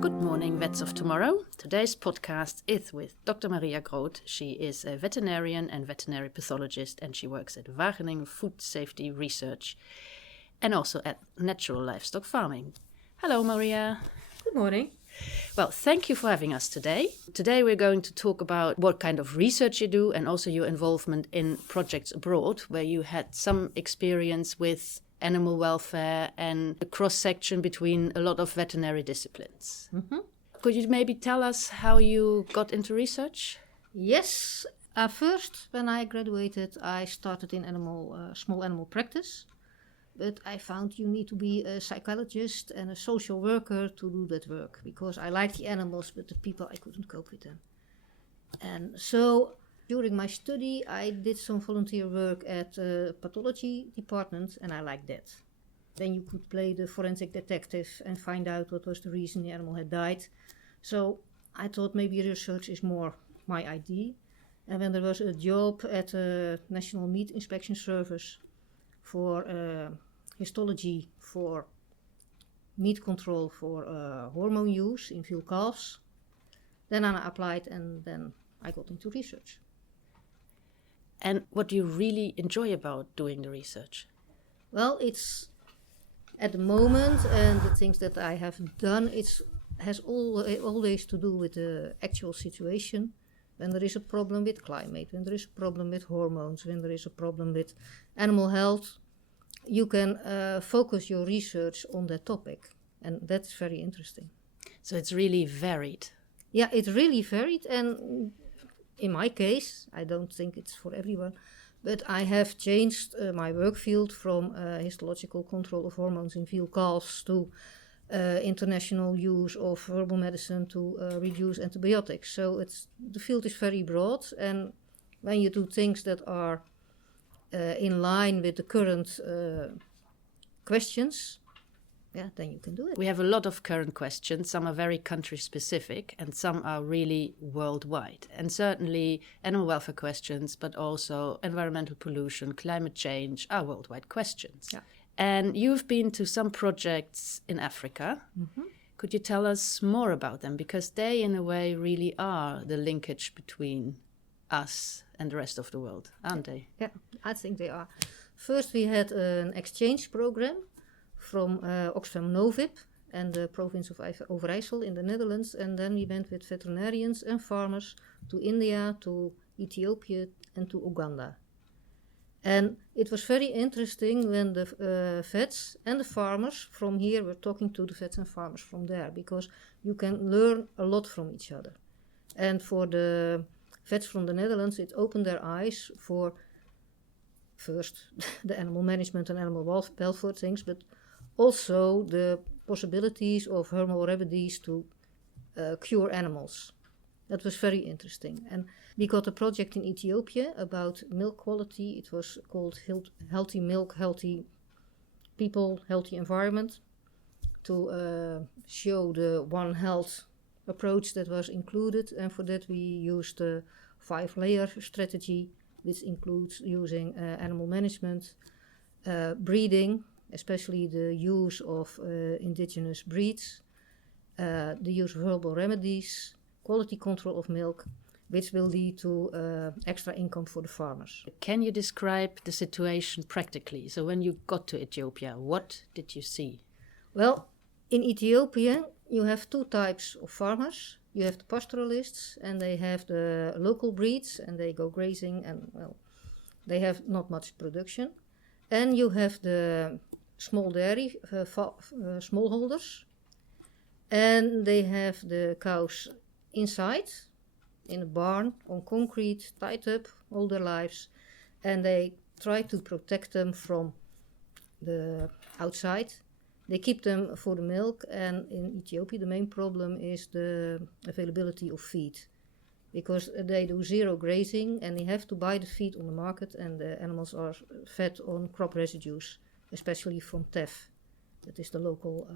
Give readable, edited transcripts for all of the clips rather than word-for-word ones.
Good morning, vets of tomorrow. Today's podcast is with Dr. Maria Groot. She is a veterinarian and veterinary pathologist, and she works at Wageningen Food Safety Research and also at natural livestock farming. Hello, Maria. Good morning. Well, thank you for having us today. Today we're going to talk about what kind of research you do and also your involvement in projects abroad, where you had some experience with animal welfare and the cross-section between a lot of veterinary disciplines. Mm-hmm. Could you maybe tell us how you got into research? Yes. First, when I graduated, I started in small animal practice. But I found you need to be a psychologist and a social worker to do that work, because I like the animals, but the people, I couldn't cope with them. And so during my study, I did some volunteer work at the pathology department, and I liked that. Then you could play the forensic detective and find out what was the reason the animal had died. So I thought maybe research is more my idea. And when there was a job at the National Meat Inspection Service for histology for meat control for hormone use in veal calves, then I applied and then I got into research. And what do you really enjoy about doing the research? Well, it's at the moment, and the things that I have done, has always to do with the actual situation. When there is a problem with climate, when there is a problem with hormones, when there is a problem with animal health, you can focus your research on that topic, and that's very interesting. So it's really varied. Yeah, it's really varied, and in my case, I don't think it's for everyone, but I have changed my work field from histological control of hormones in veal calves to international use of herbal medicine to reduce antibiotics. So the field is very broad, and when you do things that are in line with the current questions, then you can do it. We have a lot of current questions. Some are very country specific and some are really worldwide. And certainly animal welfare questions, but also environmental pollution, climate change are worldwide questions. Yeah. And you've been to some projects in Africa. Mm-hmm. Could you tell us more about them? Because they, in a way, really are the linkage between us and the rest of the world, aren't they? Yeah, I think they are. First, we had an exchange program from Oxfam Novib and the province of Overijssel in the Netherlands, and then we went with veterinarians and farmers to India, to Ethiopia, and to Uganda. And it was very interesting when the vets and the farmers from here were talking to the vets and farmers from there, because you can learn a lot from each other. And for the vets from the Netherlands, it opened their eyes for first the animal management and animal welfare things, but also the possibilities of herbal remedies to cure animals. That was very interesting. And we got a project in Ethiopia about milk quality. It was called Healthy Milk, Healthy People, Healthy Environment, to show the One Health approach that was included. And for that we used a 5-layer strategy, which includes using animal management, breeding, especially the use of indigenous breeds, the use of herbal remedies, quality control of milk, which will lead to extra income for the farmers. Can you describe the situation practically? So when you got to Ethiopia, what did you see? Well, in Ethiopia, you have 2 types of farmers. You have the pastoralists, and they have the local breeds, and they go grazing, and they have not much production. And you have the small dairy smallholders, and they have the cows inside, in a barn, on concrete, tied up all their lives, and they try to protect them from the outside. They keep them for the milk, and in Ethiopia the main problem is the availability of feed, because they do zero grazing and they have to buy the feed on the market, and the animals are fed on crop residues, especially from teff. That is the local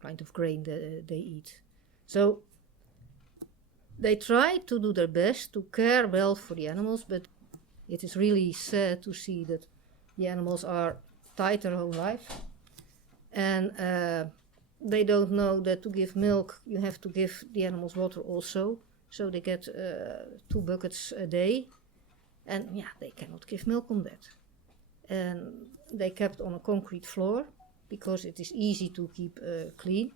kind of grain that they eat. So they try to do their best to care well for the animals, but it is really sad to see that the animals are tied their whole life. And they don't know that to give milk, you have to give the animals water also. So they get 2 buckets a day. And yeah, they cannot give milk on that. And they kept on a concrete floor because it is easy to keep clean.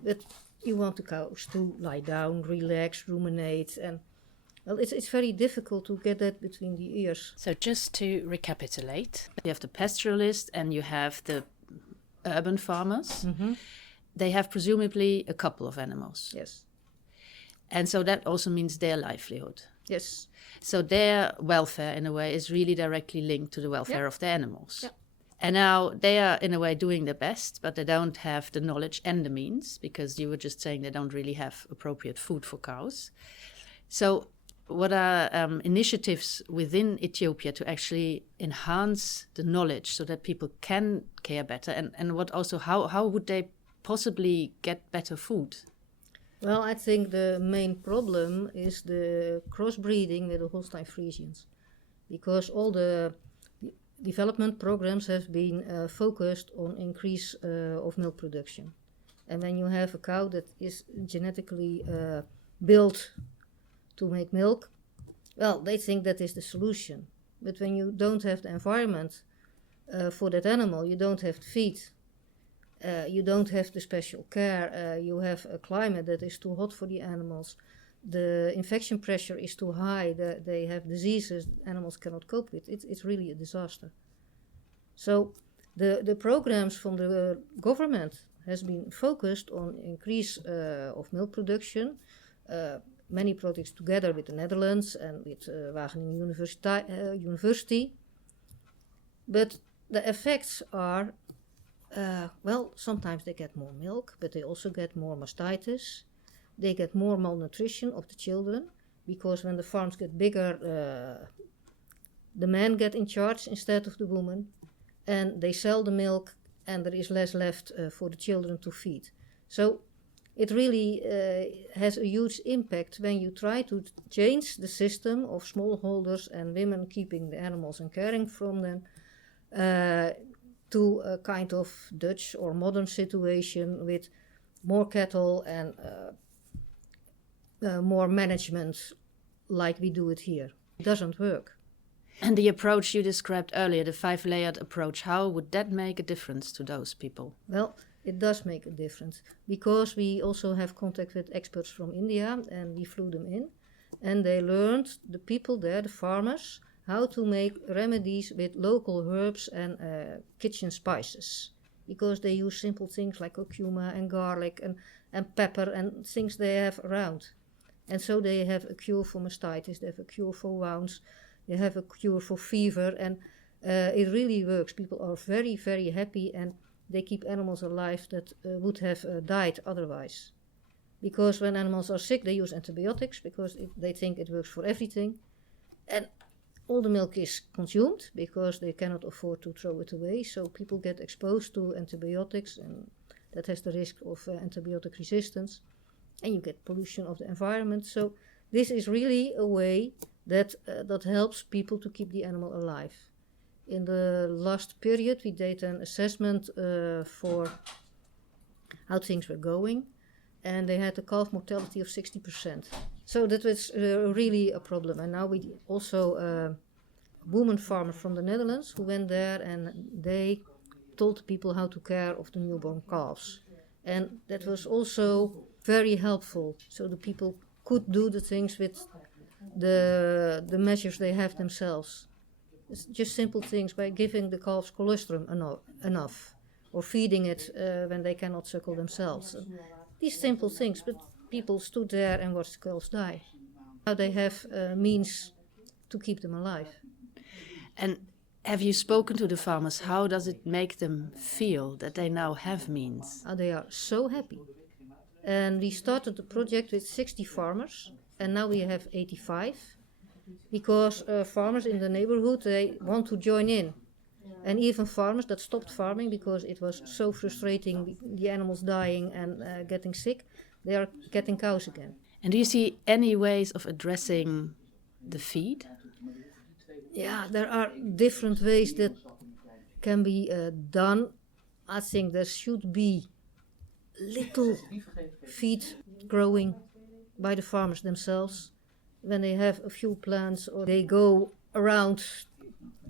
But you want the cows to lie down, relax, ruminate. And well, it's very difficult to get that between the ears. So just to recapitulate, you have the pastoralist and you have the urban farmers. Mm-hmm. They have presumably a couple of animals. Yes. And so that also means their livelihood. Yes. So their welfare, in a way, is really directly linked to the welfare of the animals. Yeah. And now they are, in a way, doing their best, but they don't have the knowledge and the means, because you were just saying they don't really have appropriate food for cows. So what are initiatives within Ethiopia to actually enhance the knowledge so that people can care better? And what also, how would they possibly get better food? Well, I think the main problem is the crossbreeding with the Holstein Friesians, because all the development programs have been focused on increase of milk production. And when you have a cow that is genetically built to make milk, well, they think that is the solution. But when you don't have the environment for that animal, you don't have the feed, you don't have the special care, you have a climate that is too hot for the animals, the infection pressure is too high, they have diseases animals cannot cope with. It's really a disaster. So the programs from the government has been focused on increase of milk production, many projects together with the Netherlands and with Wageningen University. But the effects are, well, sometimes they get more milk, but they also get more mastitis. They get more malnutrition of the children, because when the farms get bigger, the men get in charge instead of the woman, and they sell the milk, and there is less left for the children to feed. So it really has a huge impact when you try to change the system of smallholders and women keeping the animals and caring from them to a kind of Dutch or modern situation with more cattle and more management like we do it here. It doesn't work. And the approach you described earlier, the 5-layered approach, how would that make a difference to those people? Well, it does make a difference, because we also have contact with experts from India, and we flew them in, and they learned, the people there, the farmers, how to make remedies with local herbs and kitchen spices, because they use simple things like curcuma and garlic and pepper and things they have around. And so they have a cure for mastitis, they have a cure for wounds, they have a cure for fever, and it really works. People are very, very happy, and they keep animals alive that would have died otherwise. Because when animals are sick, they use antibiotics, because they think it works for everything. And all the milk is consumed, because they cannot afford to throw it away. So people get exposed to antibiotics, and that has the risk of antibiotic resistance. And you get pollution of the environment. So this is really a way that helps people to keep the animal alive. In the last period, we did an assessment for how things were going, and they had a calf mortality of 60%. So that was really a problem. And now we also a woman farmer from the Netherlands who went there, and they told people how to care of the newborn calves. And that was also very helpful. So the people could do the things with the measures they have themselves. It's just simple things, by giving the calves colostrum enough, or feeding it when they cannot suckle themselves. These simple things, but people stood there and watched the calves die. Now they have means to keep them alive. And have you spoken to the farmers? How does it make them feel that they now have means? They are so happy. And we started the project with 60 farmers, and now we have 85. Because farmers in the neighborhood, they want to join in. And even farmers that stopped farming because it was so frustrating, the animals dying and getting sick, they are getting cows again. And do you see any ways of addressing the feed? Yeah, there are different ways that can be done. I think there should be little feed growing by the farmers themselves. When they have a few plants or they go around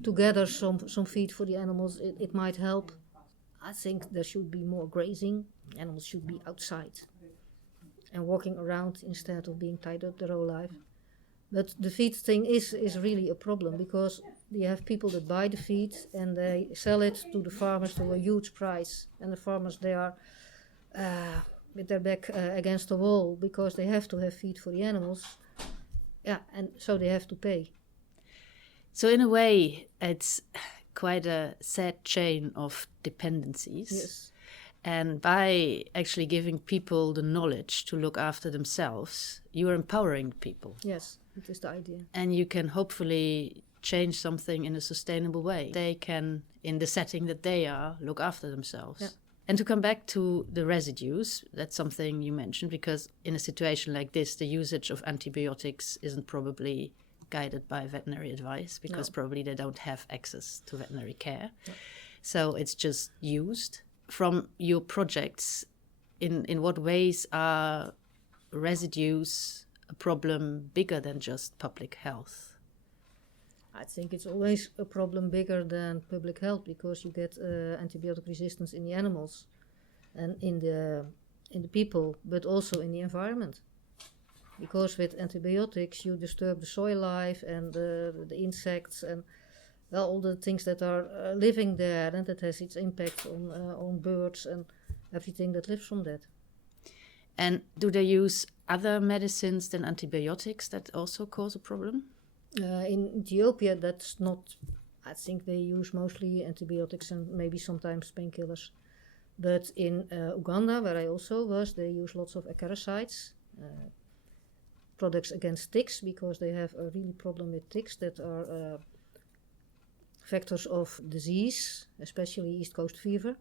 to gather some feed for the animals, it might help. I think there should be more grazing. Animals should be outside and walking around instead of being tied up their whole life. But the feed thing is really a problem because you have people that buy the feed and they sell it to the farmers to a huge price. And the farmers, they are with their back against the wall because they have to have feed for the animals. Yeah, and so they have to pay. So in a way, it's quite a sad chain of dependencies. Yes. And by actually giving people the knowledge to look after themselves, you are empowering people. Yes, it is the idea. And you can hopefully change something in a sustainable way. They can, in the setting that they are, look after themselves. Yeah. And to come back to the residues, that's something you mentioned, because in a situation like this, the usage of antibiotics isn't probably guided by veterinary advice because probably they don't have access to veterinary care. No. So it's just used. From your projects, in what ways are residues a problem bigger than just public health? I think it's always a problem bigger than public health because you get antibiotic resistance in the animals and in the people, but also in the environment. Because with antibiotics you disturb the soil life and the insects and all the things that are living there, and that has its impact on birds and everything that lives from that. And do they use other medicines than antibiotics that also cause a problem? In Ethiopia, that's not. I think they use mostly antibiotics and maybe sometimes painkillers. But in Uganda, where I also was, they use lots of acaricides, products against ticks, because they have a really problem with ticks that are vectors of disease, especially East Coast fever.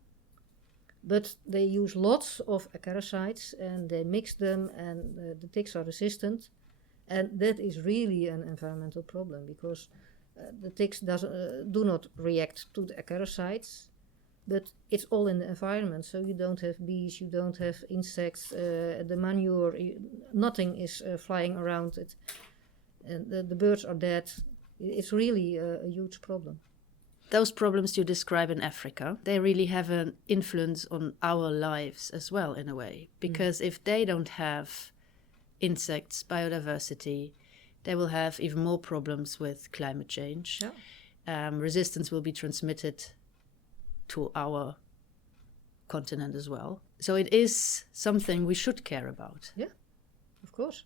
But they use lots of acaricides and they mix them and the ticks are resistant. And that is really an environmental problem because the ticks do not react to the acaricides, but it's all in the environment. So you don't have bees, you don't have insects, the manure, nothing is flying around it. And the birds are dead. It's really a huge problem. Those problems you describe in Africa, they really have an influence on our lives as well, in a way. Because if they don't have insects, biodiversity, they will have even more problems with climate change. Yeah. Resistance will be transmitted to our continent as well. So it is something we should care about. Yeah, of course.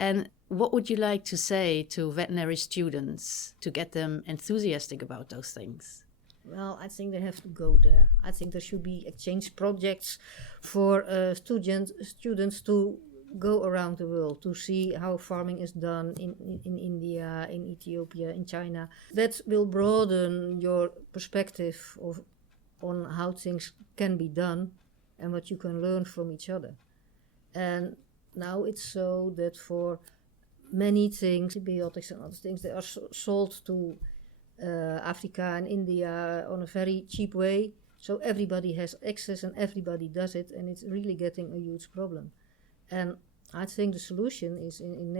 And what would you like to say to veterinary students to get them enthusiastic about those things? Well, I think they have to go there. I think there should be exchange projects for students to go around the world to see how farming is done in India, in Ethiopia, in China. That will broaden your perspective on how things can be done and what you can learn from each other. And now it's so that for many things, antibiotics and other things, they are sold to Africa and India on a very cheap way. So everybody has access and everybody does it, and it's really getting a huge problem. And I think the solution is in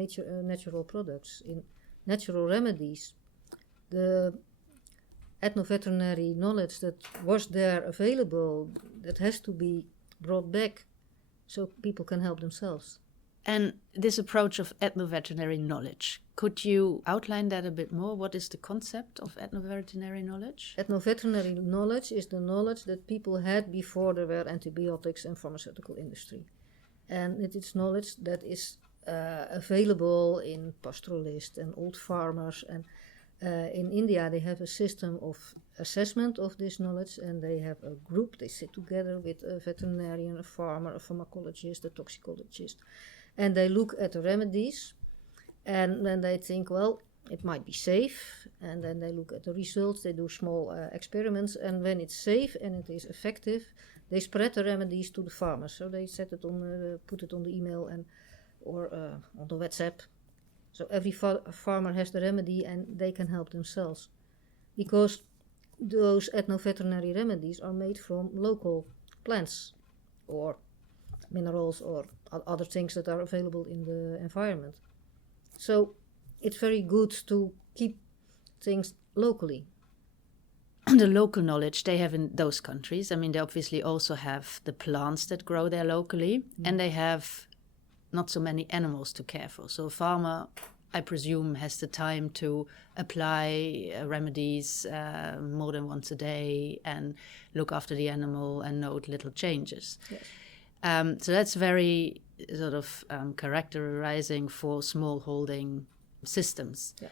natural products, in natural remedies. The ethno-veterinary knowledge that was there available, that has to be brought back so people can help themselves. And this approach of ethno-veterinary knowledge, could you outline that a bit more? What is the concept of ethno-veterinary knowledge? Ethno-veterinary knowledge is the knowledge that people had before there were antibiotics and pharmaceutical industry. And it is knowledge that is available in pastoralists and old farmers. And in India, they have a system of assessment of this knowledge, and they have a group. They sit together with a veterinarian, a farmer, a pharmacologist, a toxicologist, and they look at the remedies, and then they think, well, it might be safe, and then they look at the results. They do small experiments, and when it's safe and it is effective, they spread the remedies to the farmers. So they set it on, put it on the email or on the WhatsApp. So every farmer has the remedy and they can help themselves. Because those ethno-veterinary remedies are made from local plants. or minerals or other things that are available in the environment. So it's very good to keep things locally. The local knowledge they have in those countries, I mean, they obviously also have the plants that grow there locally, and they have not so many animals to care for. So a farmer, I presume, has the time to apply remedies more than once a day and look after the animal and note little changes. Yes. So that's very sort of characterizing for small holding systems. Yeah.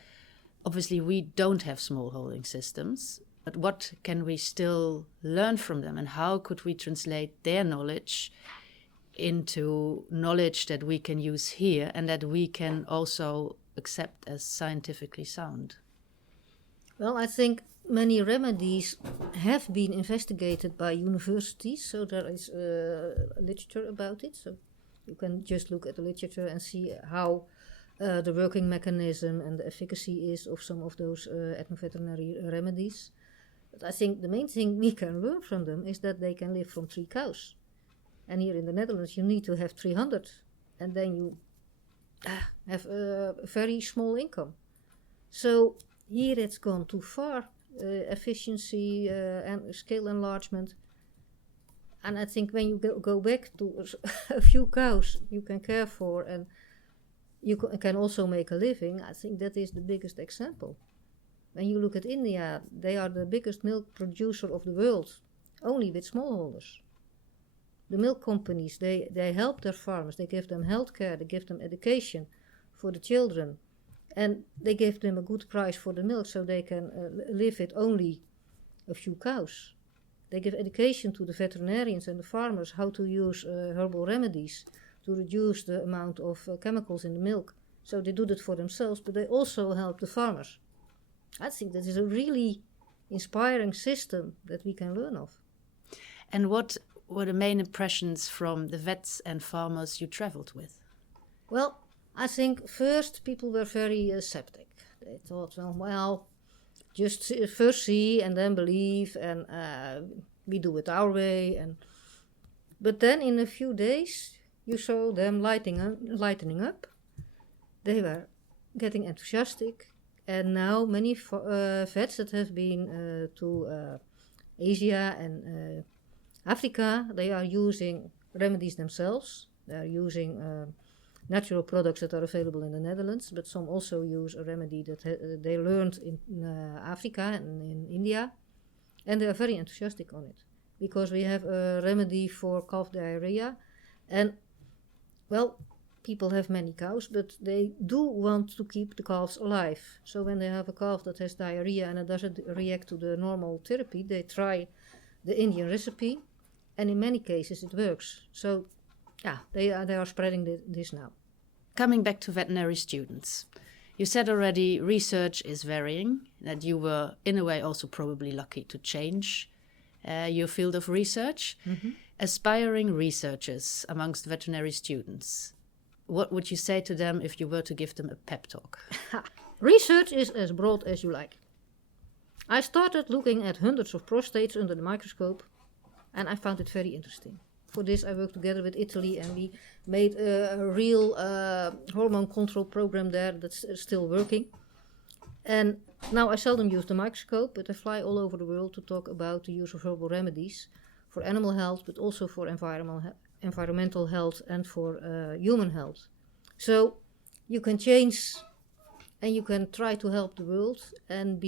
Obviously, we don't have small holding systems, but what can we still learn from them, and how could we translate their knowledge into knowledge that we can use here and that we can also accept as scientifically sound? Well, I think many remedies have been investigated by universities, so there is literature about it. So you can just look at the literature and see how the working mechanism and the efficacy is of some of those ethno-veterinary remedies. But I think the main thing we can learn from them is that they can live from 3 cows. And here in the Netherlands, you need to have 300. And then you have a very small income. So here it's gone too far. Efficiency and scale enlargement. And I think when you go back to a few cows you can care for and you can also make a living, I think that is the biggest example. When you look at India, they are the biggest milk producer of the world, only with smallholders. The milk companies, they help their farmers, they give them health care, they give them education for the children, and they give them a good price for the milk so they can live with only a few cows. They give education to the veterinarians and the farmers how to use herbal remedies to reduce the amount of chemicals in the milk. So they do that for themselves, but they also help the farmers. I think that is a really inspiring system that we can learn of. And what were the main impressions from the vets and farmers you traveled with? Well, I think first people were very skeptic. They thought, well, just first see and then believe, and we do it our way. But then in a few days, you saw them lightening up. They were getting enthusiastic. And now many vets that have been to Asia and Africa, they are using remedies themselves. They are using natural products that are available in the Netherlands, but some also use a remedy that they learned in Africa and in India. And they are very enthusiastic on it, because we have a remedy for calf diarrhea. And, well, people have many cows, but they do want to keep the calves alive. So when they have a calf that has diarrhea and it doesn't react to the normal therapy, they try the Indian recipe, and in many cases it works. So, yeah, they are spreading this now. Coming back to veterinary students, you said already research is varying, that you were in a way also probably lucky to change your field of research. Mm-hmm. Aspiring researchers amongst veterinary students, what would you say to them if you were to give them a pep talk? Research is as broad as you like. I started looking at hundreds of prostates under the microscope, and I found it very interesting. For this, I worked together with Italy, and we made a real hormone control program there that's still working. And now I seldom use the microscope, but I fly all over the world to talk about the use of herbal remedies for animal health, but also for environmental health and for human health. So you can change and you can try to help the world and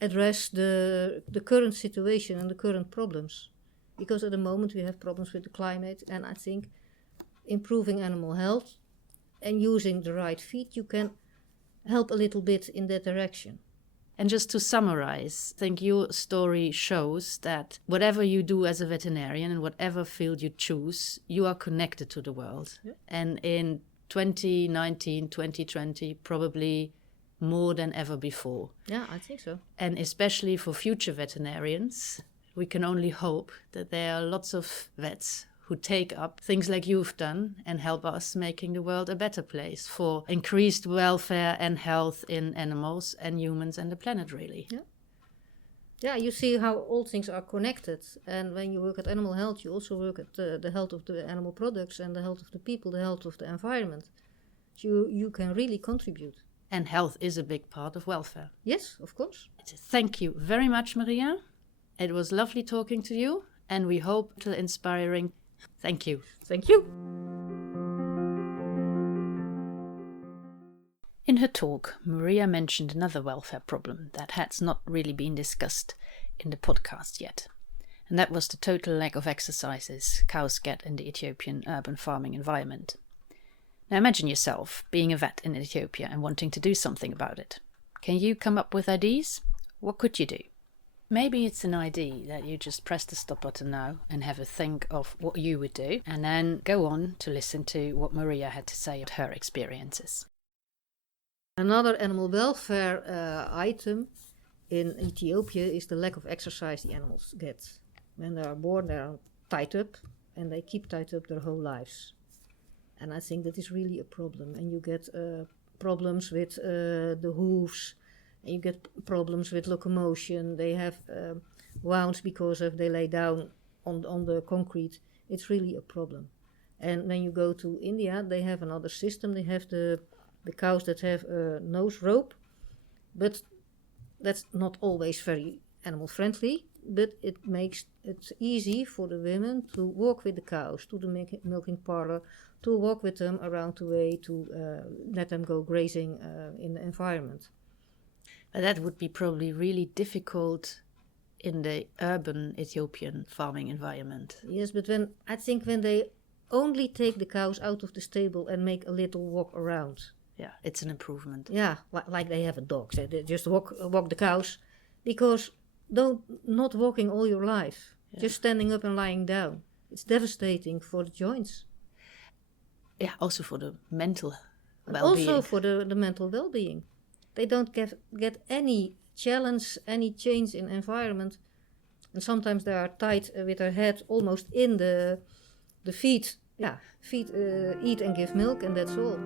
address the current situation and the current problems. Because at the moment we have problems with the climate, and I think improving animal health and using the right feed, you can help a little bit in that direction. And just to summarize, I think your story shows that whatever you do as a veterinarian and whatever field you choose, you are connected to the world. Yeah. And in 2019, 2020, probably more than ever before. Yeah, I think so. And especially for future veterinarians, we can only hope that there are lots of vets who take up things like you've done and help us making the world a better place for increased welfare and health in animals and humans and the planet, really. Yeah. Yeah, you see how all things are connected. And when you work at animal health, you also work at the health of the animal products and the health of the people, the health of the environment. So you can really contribute. And health is a big part of welfare. Yes, of course. Thank you very much, Maria. It was lovely talking to you, and we hope to inspiring. Thank you. Thank you. In her talk, Maria mentioned another welfare problem that has not really been discussed in the podcast yet. And that was the total lack of exercises cows get in the Ethiopian urban farming environment. Now imagine yourself being a vet in Ethiopia and wanting to do something about it. Can you come up with ideas? What could you do? Maybe it's an idea that you just press the stop button now and have a think of what you would do, and then go on to listen to what Maria had to say about her experiences. Another animal welfare item in Ethiopia is the lack of exercise the animals get. When they are born, they are tied up, and they keep tied up their whole lives. And I think that is really a problem. And you get problems with the hooves, and you get problems with locomotion. They have wounds because if they lay down on the concrete. It's really a problem. And when you go to India, they have another system. They have the cows that have a nose rope, but that's not always very animal friendly, but it makes it easy for the women to walk with the cows to the milking parlor, to walk with them around the way, to let them go grazing in the environment. But that would be probably really difficult in the urban Ethiopian farming environment. Yes, but I think when they only take the cows out of the stable and make a little walk around. Yeah, it's an improvement. Yeah, like they have a dog. They just walk the cows, because not walking all your life, just standing up and lying down. It's devastating for the joints. Yeah, also for the mental well-being. Also for the mental well-being. They don't get any challenge, any change in environment. And sometimes they are tied with their head almost in the feet. Yeah, feet eat and give milk, and that's all.